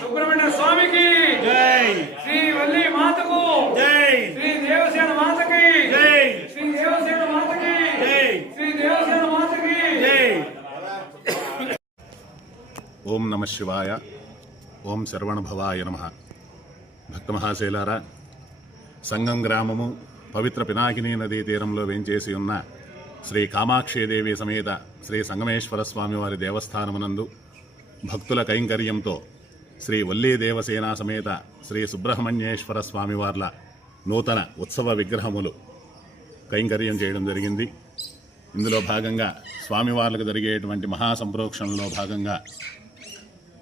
सुब्रह्मण्य स्वामी की जय, श्री वल्ली माता को जय, श्री देवसेन माता की जय, श्री देवसेन माता की जय, श्री देवसेन माता की जय। ओम नमः शिवाय, ओम सर्वण भवाय नमः। భక్త మహాశైలారా, సంగం గ్రామము పవిత్ర పినాకిని నదీ తీరంలో వేంచేసి ఉన్న శ్రీ కామాక్షీదేవి సమేత శ్రీ సంగమేశ్వర స్వామివారి దేవస్థానమునందు భక్తుల కైంకర్యంతో శ్రీ వల్లీ దేవసేన సమేత శ్రీ సుబ్రహ్మణ్యేశ్వర స్వామివార్ల నూతన ఉత్సవ విగ్రహములు కైంకర్యం చేయడం జరిగింది. ఇందులో భాగంగా స్వామివార్లకు జరిగేటువంటి మహాసంప్రోక్షణలో భాగంగా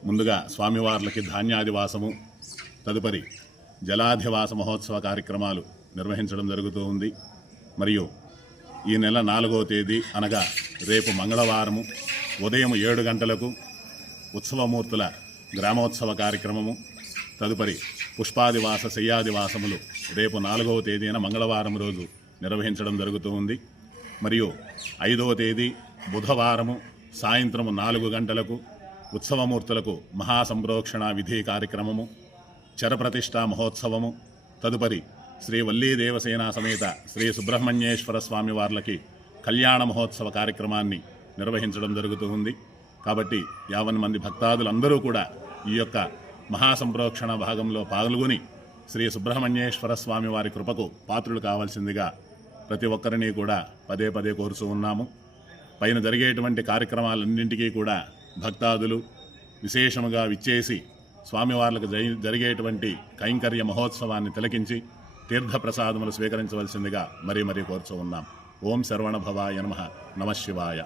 ముందుగా స్వామివార్లకి ధాన్యాదివాసము, తదుపరి జలాధివాస మహోత్సవ కార్యక్రమాలు నిర్వహించడం జరుగుతూ ఉంది. మరియు ఈ నెల 4వ తేదీ అనగా రేపు మంగళవారము ఉదయం 7 గంటలకు ఉత్సవమూర్తుల గ్రామోత్సవ కార్యక్రమము, తదుపరి పుష్పాదివాస శయ్యాదివాసములు రేపు 4వ తేదీన మంగళవారం రోజు నిర్వహించడం జరుగుతూ ఉంది. మరియు 5వ తేదీ బుధవారము సాయంత్రము 4 గంటలకు ఉత్సవమూర్తులకు మహాసంప్రోక్షణ విధి కార్యక్రమము, చరప్రతిష్ఠా మహోత్సవము, తదుపరి శ్రీ వల్లీ దేవసేన సమేత శ్రీ సుబ్రహ్మణ్యేశ్వర స్వామి వార్లకి కళ్యాణ మహోత్సవ కార్యక్రమాన్ని నిర్వహించడం జరుగుతూ ఉంది. కాబట్టి 50 మంది భక్తాదులందరూ కూడా ఈ యొక్క మహాసంప్రోక్షణ భాగంలో పాల్గొని శ్రీ సుబ్రహ్మణ్యేశ్వర స్వామి వారి కృపకు పాత్రులు కావాల్సిందిగా ప్రతి ఒక్కరిని కూడా పదే పదే కోరుతూ ఉన్నాము. పైన జరిగేటువంటి కార్యక్రమాలన్నింటికీ కూడా భక్తాదులు విశేషముగా విచ్చేసి స్వామివార్లకు జరిగేటువంటి కైంకర్య మహోత్సవాన్ని తిలకించి తీర్థప్రసాదములు స్వీకరించవలసిందిగా మరీ కోరుతూ ఉన్నాం. ఓం శరవణ భవాయ నమః. నమః శివాయ.